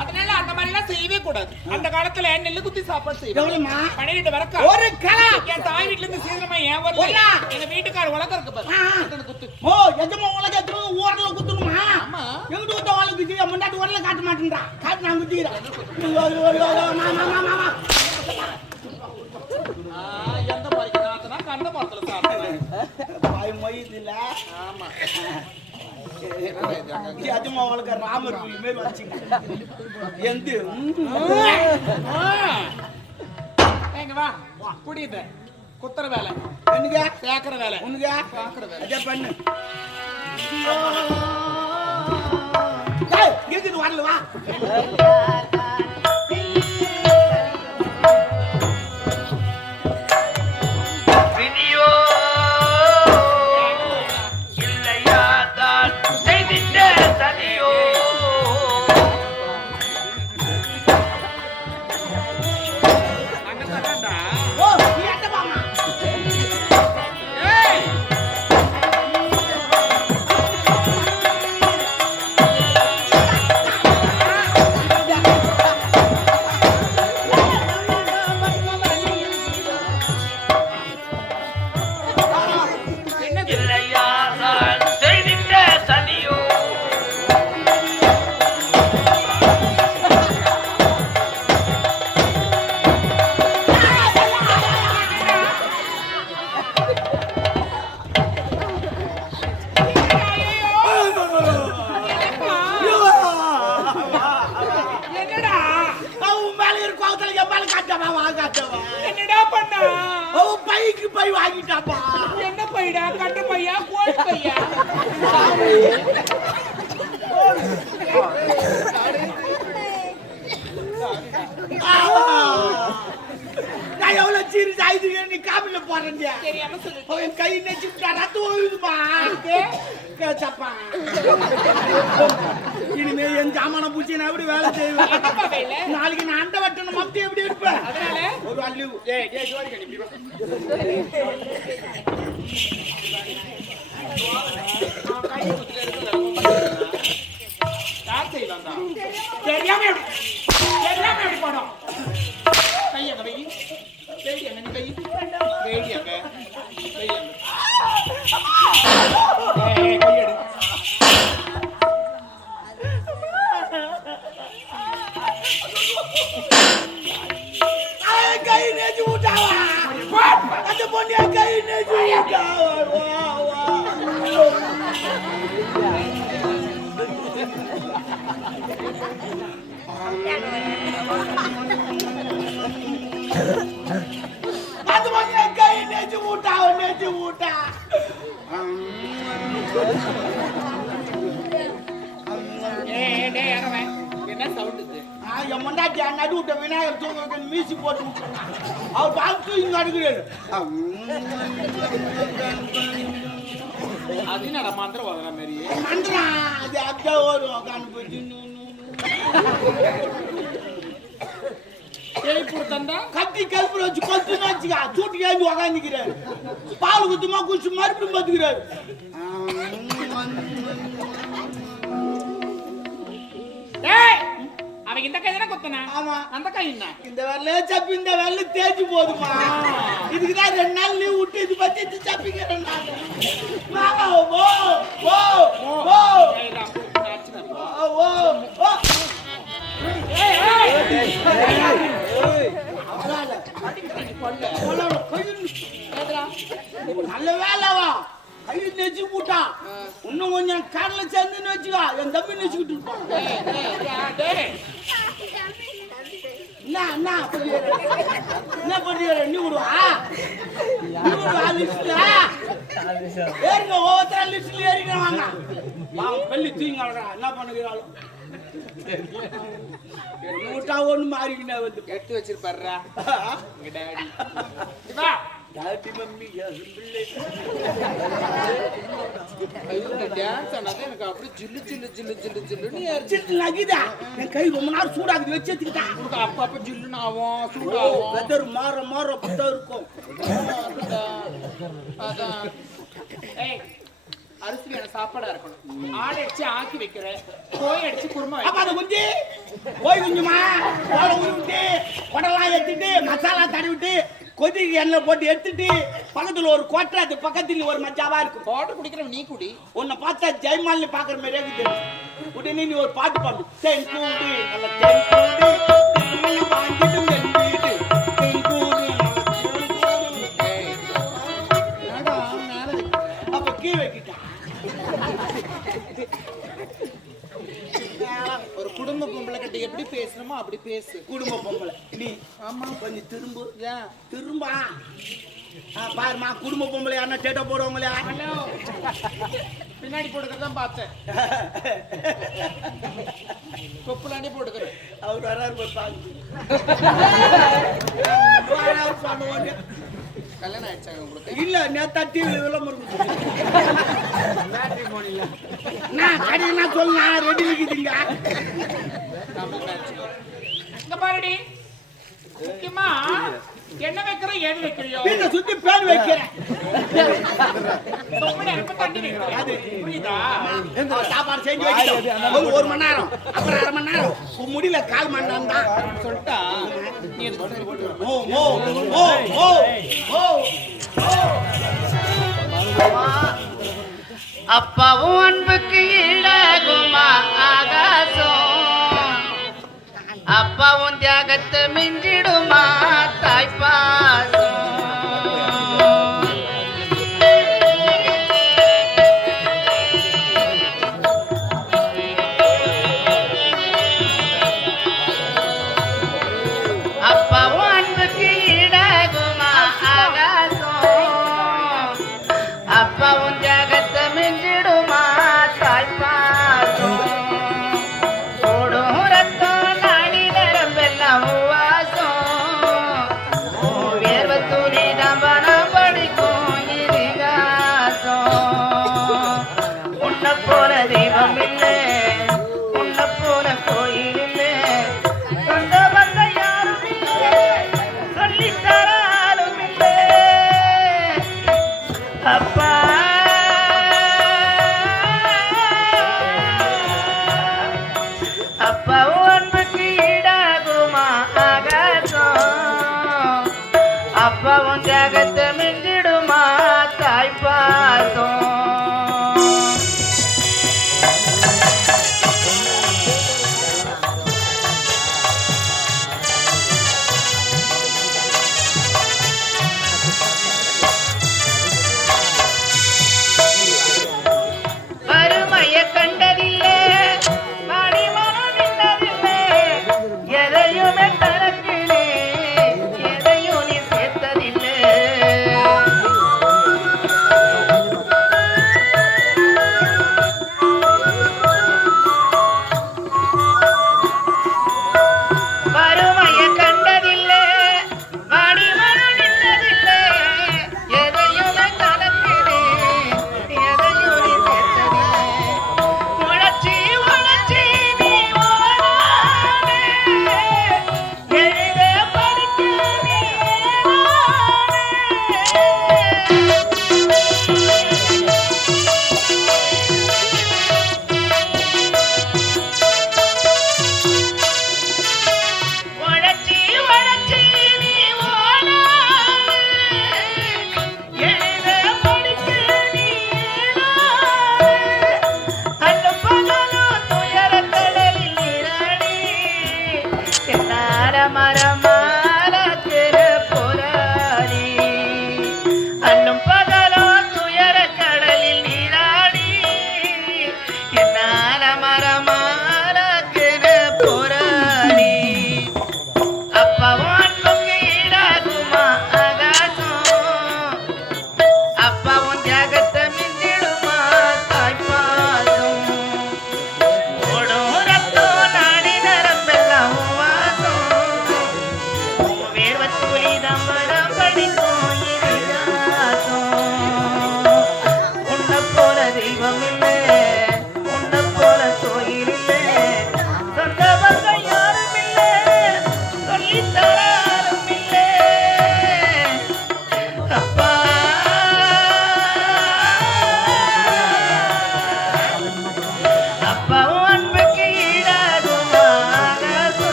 அதனால அந்த மாதிரி எல்லாம் செய்யவே கூடாது. அந்த காலத்துல நெல்லு குத்தி சாப்பாடு செய்வோம். 12 வரக்கா ஒரு கலா என் தாய் வீட்ல இருந்து சீக்கிரமா ஏன் வரல? எங்க வீட்டுக்கார உலகம் இருக்கு பாரு. குத்து. ஓ எஜமா உலகம் எத்தனை ஊர்ல குத்துணுமா? ஆமா. எங்க ஊத்த வாளுக்கு குத்தி முன்னாடி ஊர்ல காட்ட மாட்டேன்றா. காட்டு நான் குத்திக்கிறேன். மாமா. எந்த பாய்க்கு நாத்தனா கண்ட மரத்துல சாப்பிடுறேன். பாய் மொய்து இல்ல. ஆமா. எஜமா உலக ராமர் கோயில் மாதிரி வச்சிங்க. எந்து. எங்க வா. குடியிட்ட. குத்துற வேலை. என்னங்க? சேக்கற வேலை. உனங்க? சேக்கற வேலை. அத பண்ணு. டேய், எதுக்கு வரல வா. என்னடா பண்ண? பைக்கு பை வாங்கிட்டாப்பா. என்ன பைடா? கட்ட பையா? கோழி பையா? நான் எவ்வளவு சீரியஸ் ஆயிடுங்க நீ காமில போறேன். தெரியாம சொல்லு. அவன் கை நெச்சுட்டா ரத்தம் ஓடுதுமா. கேச்சப்பா. இனிமே என் ஜாமான பூச்சி நான் எப்படி வேலை செய்வேன்? நாளைக்கு நான் அண்டை வட்டணும் மம்தி எப்படி இருப்பேன்? அதனால ஒரு அள்ளி தெரியாம எப்படி படம் கையங்க வை. கையங்க நீ கை. கையங்க. கையங்க. கையெடு. கை நெஞ்சு விட்டாவா? அந்த பொண்ணியா கை நெஞ்சு விட்டாவா? அது பொண்ணியா கை நெஞ்சு விட்டாவா? நெஞ்சு விட்டா என்ன சவுண்ட் இது? என் மண்டாட்டி நடு விட்ட விநாயகர் தூங்க மீசி போட்டு விட்டுருக்கான். அவர் பார்த்து இங்க அடுக்கிறாரு. அது என்னடா மந்திரம் வர மாதிரி? மந்திரம் அது அப்படியே வரும். அனுப்பிச்சு கட்டி கல்புல வச்சு கொத்துன்னு வச்சுக்கா சூட்டு ஏஞ்சி உக்காந்துக்கிறாரு. பால் குத்துமா குடிச்சு மறுபடியும் பார்த்துக்கிறாரு. அவன் இந்த கை தானே கொத்தனா? ஆமா. அந்த கை என்ன? இந்த வேலை சப்பி இந்த வேலை தேய்ச்சி போதுமா? இதுக்குதான் 2 நாள் லீவ் விட்டு இது பத்தி சப்பிக்கிறேன். நல்ல வேலைவா கை நெச்சு போட்டா இன்னும் கொஞ்சம் கடலை சேர்ந்துன்னு வச்சுக்கா என் தம்பி நெச்சுக்கிட்டு இருப்பான். என்ன பண்ணுற நீ விடுவா லிஸ்ட்ல ஏறிங்க ஒவ்வொருத்தர லிஸ்ட்ல ஏறிங்க வாங்க பெல்லி தூங்க என்ன பண்ணுகிறாலும் நூட்டா ஒண்ணு மாறிக்கினா வந்து எடுத்து வச்சிருப்பாருடா உங்க டாடி. டாடி மம்மி டான்ஸ் ஆனது எனக்கு அப்படியே ஜில்லு ஜில்லு ஜில்லு ஜில்லு ஜில்லுன்னு சிட்டு நகிதா என் கை ரொம்ப நேரம் சூடாகுது வச்சு எடுத்துக்கிட்டேன். உனக்கு அப்பப்ப ஜில்லுன்னு ஆகும் சூடாகும் வெதர் மாற மாற அப்படித்தான் இருக்கும். அதான் அரிசியான சாப்பாடா இருக்கணும். ஆடை அடிச்சு ஆக்கி வைக்கிறேன், கோழி அடிச்சு குருமா அப்ப அதை குஞ்சு போய் குஞ்சுமா கோலை ஊறி விட்டு குடலாம் எடுத்துட்டு மசாலா தடவி விட்டு கொதிக்கு எண்ணெய் போட்டு எடுத்துட்டு பக்கத்துல ஒரு கோட்டை, அது பக்கத்துல ஒரு மச்சாவா இருக்கும். வாட்டர் குடிக்கிறவன் நீ குடி. உன்னை பார்த்தா ஜெயமாலினி பாக்குற மாதிரியே இருக்குது. உடனே நீ ஒரு பாட்டு பாடு. தென்கூடு நல்ல தென்கூடு திருமண வாங்கிட்டும் என் வீடு தென்கூடு அப்ப கீ வைக்கிட்டா. ஒரு குடும்ப பொம்பளை கிட்ட எப்படி பேசணுமோ அப்படி பேசு. குடும்ப பொம்பளை நீ. ஆமா கொஞ்சம் திரும்ப. ஏன் திரும்பா? பாருமா குடும்ப பொம்பளை யாருன்னா டேட்டா போடுவாங்களா? பின்னாடி போட்டுக்கிறதான் பார்த்தேன். தொப்புலாண்டி போட்டுக்கிறேன். அவர் வராரு பாருங்க. கல்யாணம் ஆயிடுச்சாங்க உங்களுக்கு? இல்ல நேத்தா டிவில விளம்பரம் நான் கடையில சொல்ல ரெடி இருக்குதுங்க. இங்க பாருடி, முக்கியமா என்ன வைக்கிற ஏது வைக்கிறியோ வீட்டை சுத்தி பேன் வைக்கிறேன். தண்ணி வைக்கிறேன். புரியுதா? சாப்பாடு செஞ்சு வைக்கிறோம். ஒரு மணி நேரம் அப்புறம் அரை மணி நேரம் முடியல 1/4 மணி நேரம் தான் சொல்லிட்டா நீ ஓ ஓ ஓ ஓ ஓ அப்பாவும் அன்புக்கு ஈடாகுமா ஆகாசம், அப்பாவும் தியாகத்தை மிஞ்சிடுமா தாய்ப்பாசம். அப்பாவும் அன்புக்கு ஈடாகுமா ஆகாசம், அப்பாவும் தியாகத்தை மிஞ்சிடுமா தாய்ப்பாசம். ஓடும் ரத்தம் நாடி நரம்பெல்லாம் வாசம், வேர்வை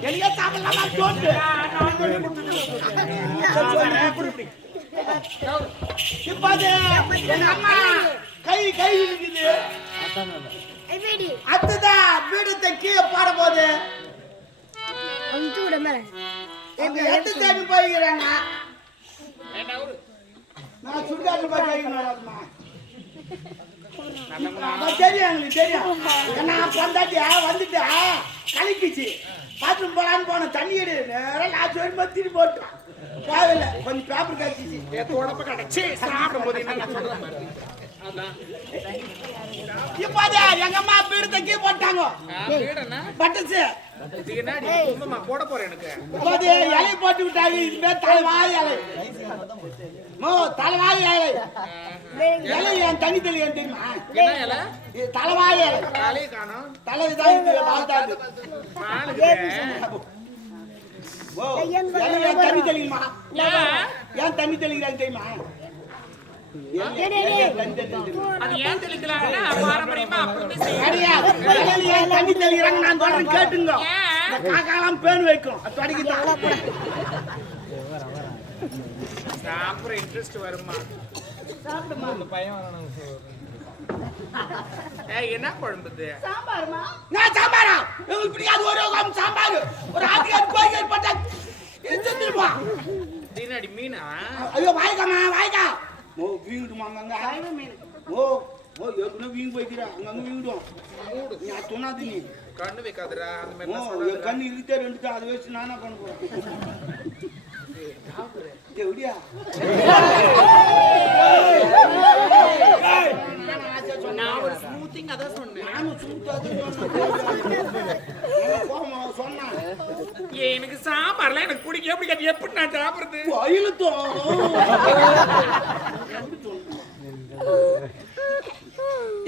எனக்கே சாப்பிடலாமா தோட்டு இப்பாது எங்க அம்மா கை கை இருக்குது அதுதான் வீடு தைக்கி பாட போது எட்டு தேடி போய்க்கிறாங்க நான் சுடுகாட்டு போய் கேட்கணும்மா தெரியும் எங்களுக்கு தெரியும் ஏன்னா பந்தாட்டியா வந்துட்டா கலக்கிச்சு பாத்ரூம் போலான்னு போன தண்ணி எடு நேரம் லாச்சு வரும்போது திரும்பி போட்டோம் தேவையில்ல கொஞ்சம் பேப்பர் காய்ச்சிச்சு தொடப்ப கிடைச்சி சாப்பிடும் போது என்ன சொல்றேன் இப்போதே எங்க அம்மா வீடு தைக்கி போட்டாங்க பட்டுச்சு போட போறேன் எனக்கு இப்போது இலை போட்டு விட்டாங்க இதுமே தலைவாய் இலை தலைவாய் இலை இலை என் தண்ணி தெளி ஏன் தெரியுமா தலைவாய் இலை தலைதான் தண்ணி தெளியுமா ஏன் தண்ணி தெளிக்கிறாங்க தெரியுமா அது ஏன் தெளிக்கலாம்னா பாரம்பரியமா அப்பவே தண்ணி தெளிக்கிறாங்க நான் சொல்றேன் கேட்டுங்க காக்காலாம் பேன் வைக்கும் சாப்பிட இன்ட்ரெஸ்ட் வருமா என்ன குழம்புது நான் சாம்பாரா உங்களுக்கு பிடிக்காது ஒரு சாம்பார் ஒரு ஆதிகாரி கோயில் பட்டா தினடி மீனா ஐயோ வாய்க்காமா வாய்க்கா ஓ வீங்கிடுமா அங்கங்க ஓ ஓ ஏற்கனவே வீங்கி போய்க்கிறேன் அங்கங்க வீங்கிடும் நான் சொன்னாது நீ கண்ணு வைக்காதடா அந்த மாதிரி என் கண்ணு இருக்கே ரெண்டு தான் அதை வச்சு நானா பண்ண போறேன் எப்படியா நான் ஒரு ஸ்மூத்திங் அதான் சொன்னேன் நானும் சொன்னேன் எனக்கு சாம்பார்லாம் எனக்கு பிடிக்கவே பிடிக்காது எப்படி நான் சாப்பிடுறது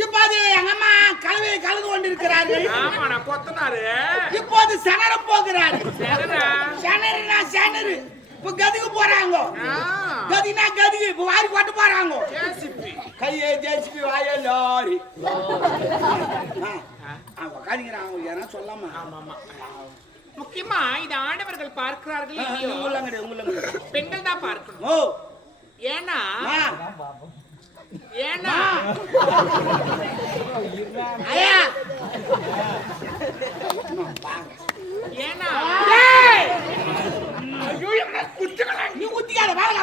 இப்போது எங்க அம்மா கலவையை கலந்து கொண்டிருக்கிறார்கள் ஆமா நான் கொத்தனாரு இப்போது சனர போகிறாரு சேனரா சேனரு இப்ப கதிக்கு போறாங்க கதினா கதிக்கு இப்ப வாரி போட்டு போறாங்க கையே ஜேசிபி வாயே லாரி உக்காந்துக்கிறான் அவங்க யாரா சொல்லாமா முக்கியமா இது ஆடவர்கள் பார்க்கிறார்கள் பெண்கள் தான் பார்க்கணும் ஓ ஏன்னா ஏன்னா ஏன்னா நீ குத்திக்காத வாங்க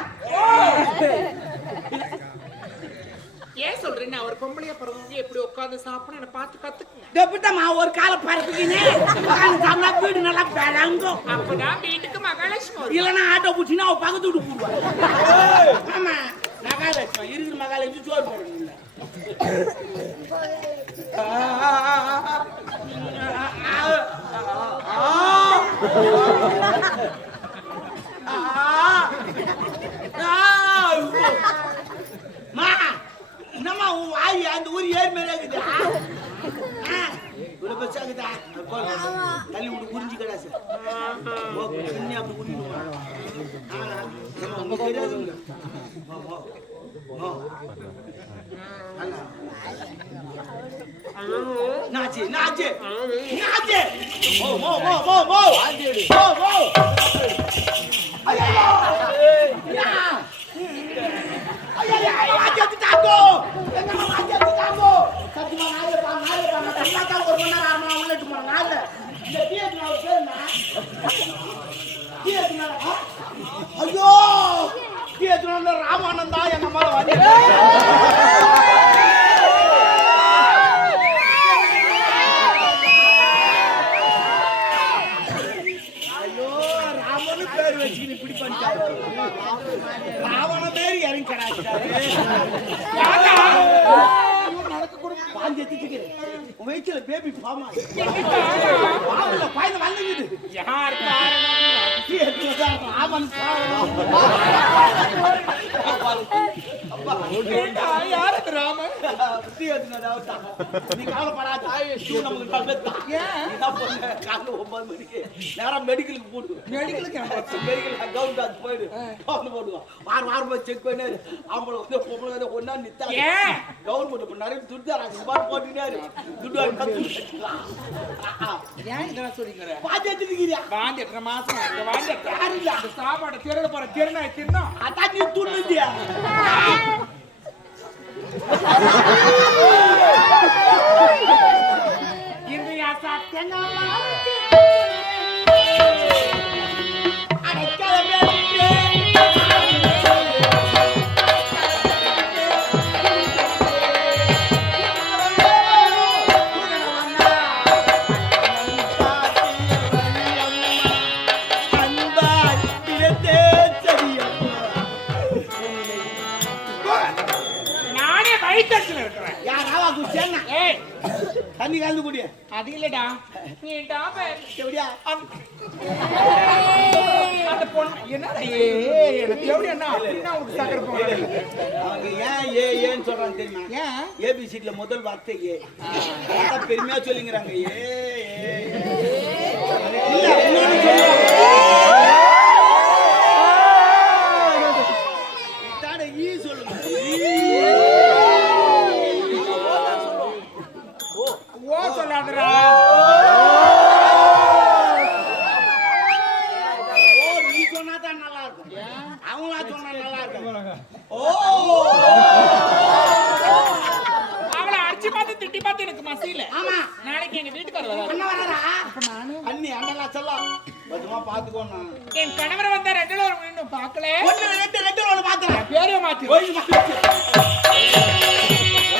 ஏன் சொல்றேன் நான் ஒரு பொம்பளைய பிறகு எப்படி உட்காந்து சாப்பிட என்ன பார்த்து கத்துக்குங்க எப்படிமா ஒரு கால பறக்குன்னு வீடு நல்லா பெறங்கும் அப்பதான் வீட்டுக்கு மகாலட்சுமி இல்லைன்னா ஆட்டோ பிடிச்சின்னா அவ பக்கத்து வீட்டு போடுவாங்க ஆமா மகாலட்சுமி இருக்கிற மகாலட்சுமி சோறு போடுறீங்க என்னம்மா உன் வாய் அந்த ஊர் ஏறி மேலே இருக்குதா இவ்வளவு பெருசா இருக்குதா தள்ளி விட்டு புரிஞ்சுக்கடா சார் அப்படி புரிஞ்சுக்கணும் உங்களுக்கு தெரியாதுங்க நாச்சு நாச்சு நாச்சு ஓ ஓ ஓ ஓ ஓ ஓ ஓ ஐயோ ஐயா ஆஜத்து தாக்கோ எங்க ஆஜத்து தாக்கோ சத்தியமா நாளே பா கண்ணாக்கா ஒரு மணி நேரம் ஆமா உள்ளட்டு போற நாள இந்த தியேட்டர் நான் பேர்னா தியேட்டர் ஐயோ தியேட்டர் ராமானந்தா எங்க மேல வந்து ஐயோ ராமனு பேர் வச்சு இப்படி பண்ணிட்டாரு ராவண பேர் இறங்கி கடாச்சிட்டாரு பாஞ்சு எத்திட்டு உன் வயிற்றுல பேபி பாமா பாவல பாய்ந்து வந்துங்குது யார் காரணம் ராமன் யார் ராம புத்தி வந்துடா நீ கவலைப்படாத ஷூ நமக்கு நல்லதுதான் ஏன் என்ன பண்ண காலைல 9 மணிக்கு நேரா மெடிக்கலுக்கு போடு மெடிக்கலுக்கு மெடிக்கல் கவுண்ட் ஆச்சு போயிடு கவுண்ட் போடுவோம் வாரம் செக் பண்ணாரு ஆம்பளை வந்து பொம்பளை வந்து ஒண்ணா நித்தா ஏன் கவர்மெண்ட் நிறைய துட்டு தராங்க சுமார் போட்டுட்டாரு துட்டு வாங்கி ஏன் இதெல்லாம் சொல்லிக்கிற பாத்து எடுத்துக்கிறியா வாந்தி எத்தனை மாசம் வாந்தி யாருல அந்த சாப்பாடு திருட போற திருநாய் தின்னும் அதான் நீ துண்ணுதியா இந்தியா சத்தியங்களா நானே வயிற்றுல இருக்கிறேன் யாராவா குச்சேன்னா ஏய் தண்ணி கலந்து குடிய அது இல்லடா நீ டாபர் எப்படியா அந்த பொண்ணு என்னடா எனக்கு எப்படி என்ன அப்படின்னா உனக்கு சக்கரை போடுறாங்க அவங்க ஏன் ஏன்னு சொல்றாங்க தெரியுமா ஏன் ஏபிசிட்ல முதல் வார்த்தை ஏ அதான் பெருமையா சொல்லிங்கிறாங்க ஏ இல்ல இன்னொன்னு சொல்லுவாங்க ஈ சொல்லுங்க ஓ சொல்லாதடா நீ சொன்னாதான் நல்லா இருக்கும் அவங்களா சொன்னா நல்லா இருக்கும் ஓ அவளை அடிச்சு பார்த்து திட்டி பார்த்து எனக்கு மசியில ஆமா நாளைக்கு எங்க வீட்டுக்கு வர அண்ணா வராரா அண்ணி அண்ணா சொல்லலாம் பத்திரமா பாத்துக்கோண்ணா என் கணவர் வந்தா ரெண்டு இன்னும் பாக்கல ஒண்ணு ரெண்டு ஒண்ணு பாத்துறேன் பேரே மாத்தி போய்